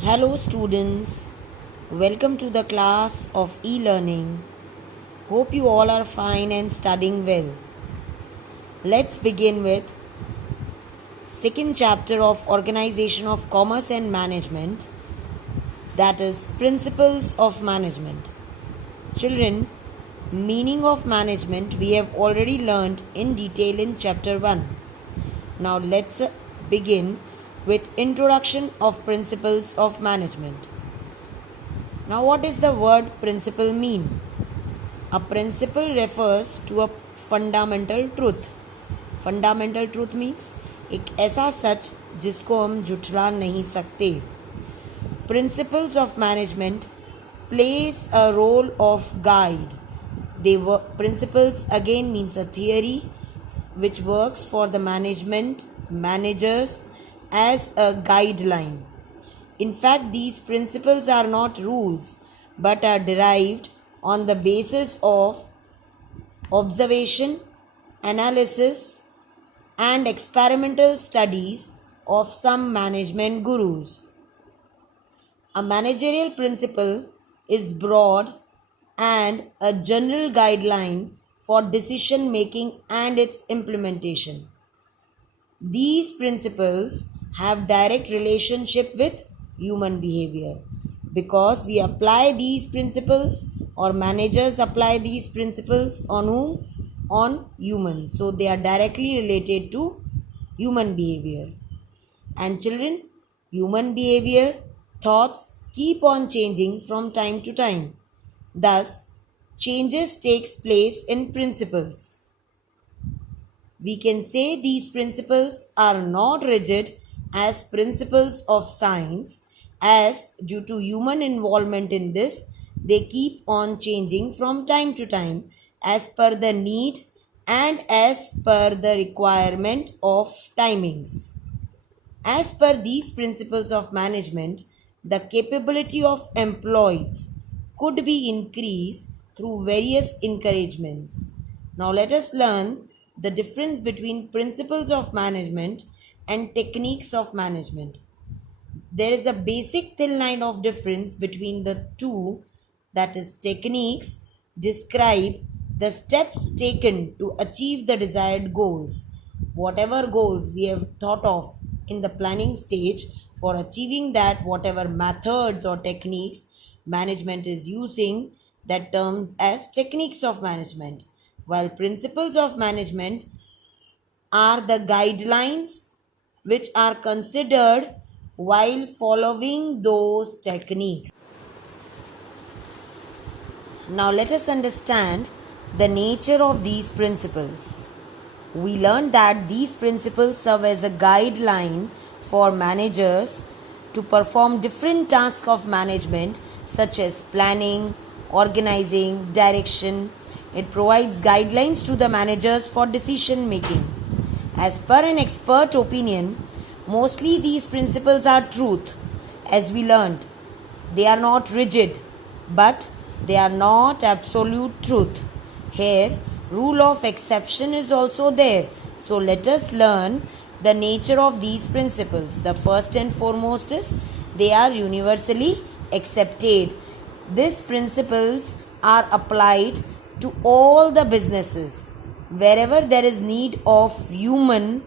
Hello, students. Welcome to the class of e-learning. Hope you all are fine and studying well. Let's begin with second chapter of Organization of Commerce and Management, that is Principles of Management. Children, meaning of management we have already learned in detail in chapter 1. Now let's begin with introduction of principles of management. Now what does the word principle mean? A principle refers to a fundamental truth. Fundamental truth means एक ऐसा सच जिसको हम झुठला नहीं सकते. Principles of management plays a role of guide. Principles again means a theory which works for the managers as a guideline. In fact, these principles are not rules but are derived on the basis of observation, analysis, and experimental studies of some management gurus. A managerial principle is broad and a general guideline for decision making and its implementation. These principles have direct relationship with human behavior because we apply these principles, or managers apply these principles on whom? On humans. So they are directly related to human behavior. And children, human behavior, thoughts keep on changing from time to time. Thus, changes takes place in principles. We can say these principles are not rigid as principles of science, as due to human involvement in this, they keep on changing from time to time as per the need and as per the requirement of timings. As per these principles of management, the capability of employees could be increased through various encouragements. Now let us learn the difference between principles of management and techniques of management. There is a basic thin line of difference between the two, that is, techniques describe the steps taken to achieve the desired goals. Whatever goals we have thought of in the planning stage, for achieving that, whatever methods or techniques management is using, that terms as techniques of management, while principles of management are the guidelines which are considered while following those techniques. Now let us understand the nature of these principles. We learned that these principles serve as a guideline for managers to perform different tasks of management such as planning, organizing, direction. It provides guidelines to the managers for decision making. As per an expert opinion, mostly these principles are truth. As we learned, they are not rigid, but they are not absolute truth. Here, rule of exception is also there. So let us learn the nature of these principles. The first and foremost is they are universally accepted. These principles are applied to all the businesses. Wherever there is need of human,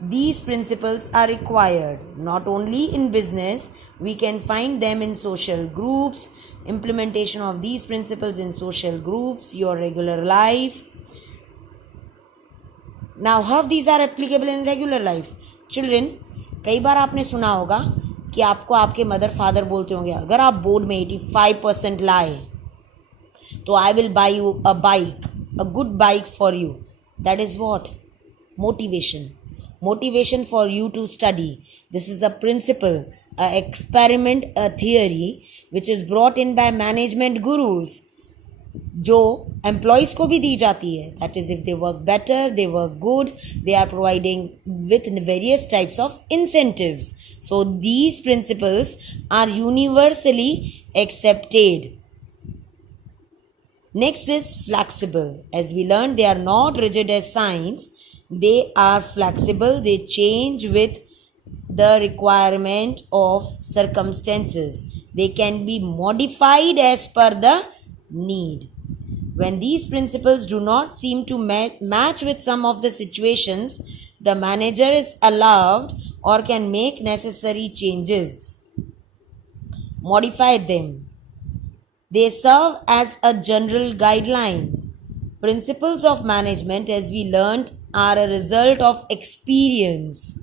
these principles are required. Not only in business, we can find them in social groups, implementation of these principles in social groups, your regular life. Now, how these are applicable in regular life? Children, कई बार आपने सुना होगा कि आपको आपके mother father बोलते होंगे, अगर आप बोर्ड में 85% लाए तो I will buy you a bike, a good bike for you. That is what? Motivation. Motivation for you to study. This is a principle, a experiment, a theory which is brought in by management gurus, जो employees को भी दी जाती है. That is, if they work better, they work good, they are providing with various types of incentives. So these principles are universally accepted. Next is flexible. As we learned, they are not rigid as science. They are flexible. They change with the requirement of circumstances. They can be modified as per the need. When these principles do not seem to match with some of the situations, the manager is allowed or can make necessary changes, modify them. They serve as a general guideline. Principles of management, as we learned, are a result of experience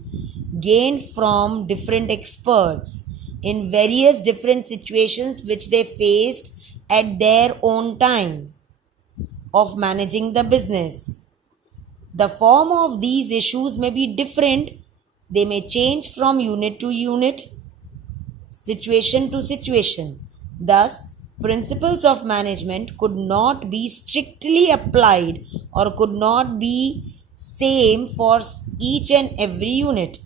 gained from different experts in various different situations which they faced at their own time of managing the business. The form of these issues may be different. They may change from unit to unit, situation to situation. Thus, principles of management could not be strictly applied or could not be same for each and every unit.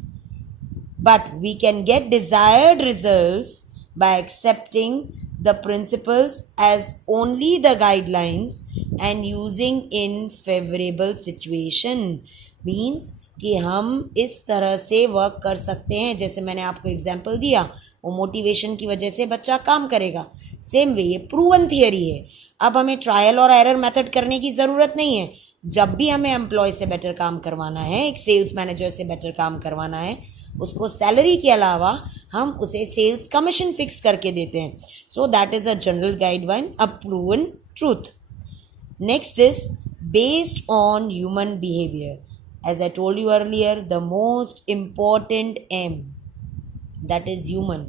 But we can get desired results by accepting the principles as only the guidelines and using in favorable situation. Means कि हम इस तरह से work कर सकते हैं, जैसे मैंने आपको एग्जाम्पल दिया, वो मोटिवेशन की वजह से बच्चा काम करेगा. सेम वे ये प्रूवन थियरी है. अब हमें ट्रायल और एरर मेथड करने की ज़रूरत नहीं है. जब भी हमें एम्प्लॉय से बेटर काम करवाना है, एक सेल्स मैनेजर से बेटर काम करवाना है, उसको सैलरी के अलावा हम उसे सेल्स कमीशन फिक्स करके देते हैं. So that is a general guideline, a proven truth. Next is based on human behaviour. As I told you earlier, the most important aim, that is human,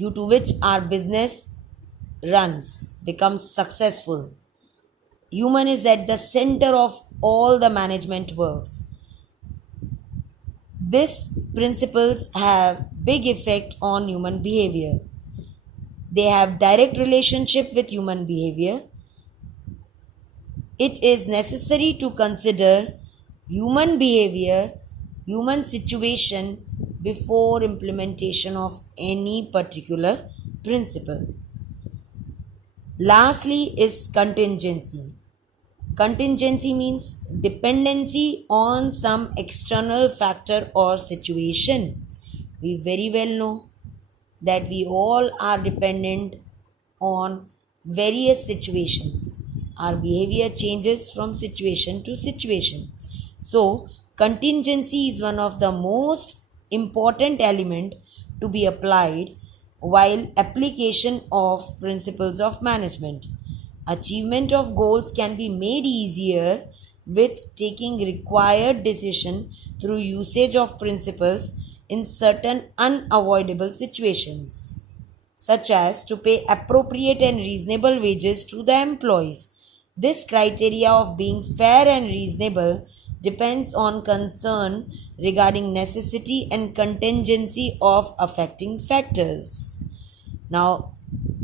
due to which our business runs, becomes successful. Human is at the center of all the management works. These principles have big effect on human behavior. They have direct relationship with human behavior. It is necessary to consider human behavior, human situation before implementation of any particular principle. Lastly is contingency. Contingency means dependency on some external factor or situation. We very well know that we all are dependent on various situations. Our behavior changes from situation to situation. So, contingency is one of the most important element to be applied while application of principles of management. Achievement of goals can be made easier with taking required decision through usage of principles in certain unavoidable situations, such as to pay appropriate and reasonable wages to the employees. This criteria of being fair and reasonable depends on concern regarding necessity and contingency of affecting factors. Now,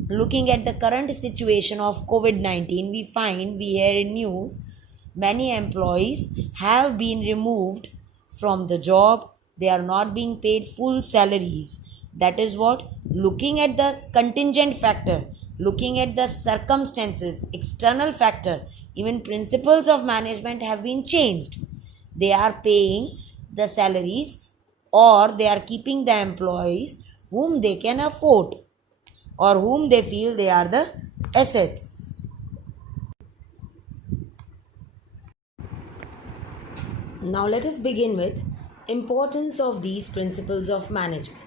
looking at the current situation of COVID-19, we hear in news many employees have been removed from the job. They are not being paid full salaries. That is what, looking at the contingent factor, looking at the circumstances, external factor, even principles of management have been changed. They are paying the salaries or they are keeping the employees whom they can afford or whom they feel they are the assets. Now let us begin with importance of these principles of management.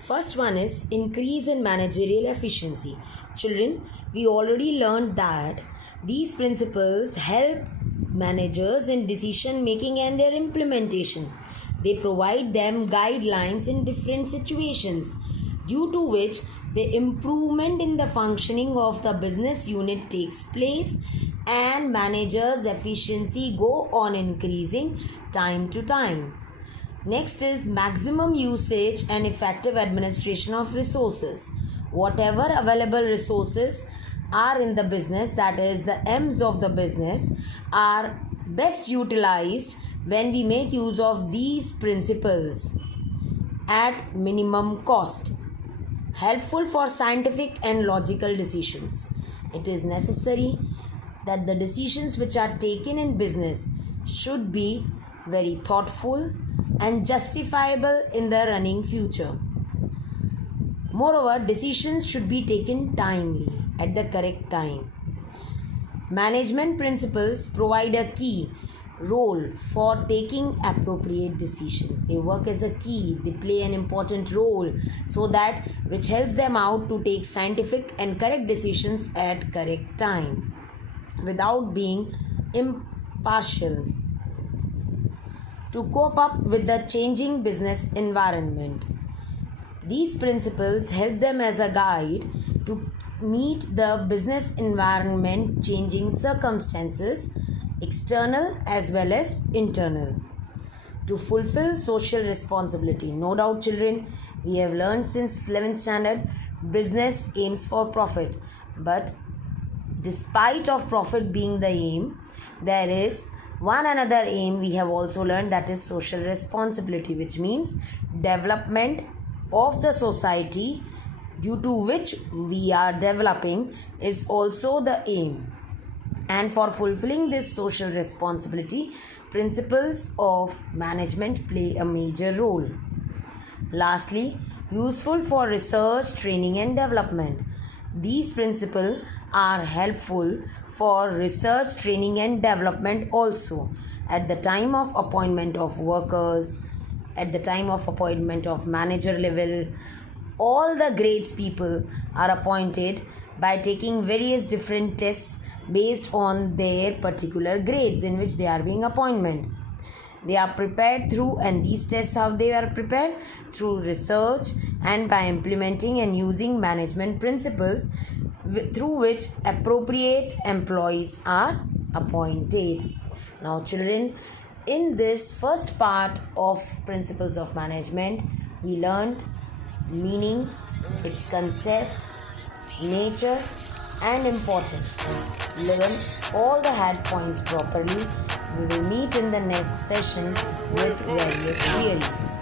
First one is increase in managerial efficiency. Children, we already learned that these principles help managers in decision making and their implementation. They provide them guidelines in different situations, due to which the improvement in the functioning of the business unit takes place and managers' efficiency go on increasing time to time. Next is maximum usage and effective administration of resources. Whatever available resources are in the business, that is the M's of the business, are best utilized when we make use of these principles at minimum cost. Helpful for scientific and logical decisions. It is necessary that the decisions which are taken in business should be very thoughtful, and justifiable in the running future. Moreover, decisions should be taken timely at the correct time. Management principles provide a key role for taking appropriate decisions. They work as a key, they play an important role so that which helps them out to take scientific and correct decisions at correct time without being impartial. To cope up with the changing business environment, these principles help them as a guide to meet the business environment changing circumstances, external as well as internal. To fulfill social responsibility. No doubt, children, we have learned since 11th standard, business aims for profit. But despite of profit being the aim, there is one another aim we have also learned, that is social responsibility, which means development of the society due to which we are developing is also the aim. And for fulfilling this social responsibility, principles of management play a major role. Lastly, useful for research, training and development. These principles are helpful for research, training and development also at the time of appointment of workers, at the time of appointment of manager level. All the grades people are appointed by taking various different tests based on their particular grades in which they are being appointed. They are prepared through, and these tests how they are prepared through research and by implementing and using management principles through which appropriate employees are appointed. Now children, in this first part of principles of management, we learned meaning, its concept, nature and importance. Learn all the head points properly. We will meet in the next session with various theories.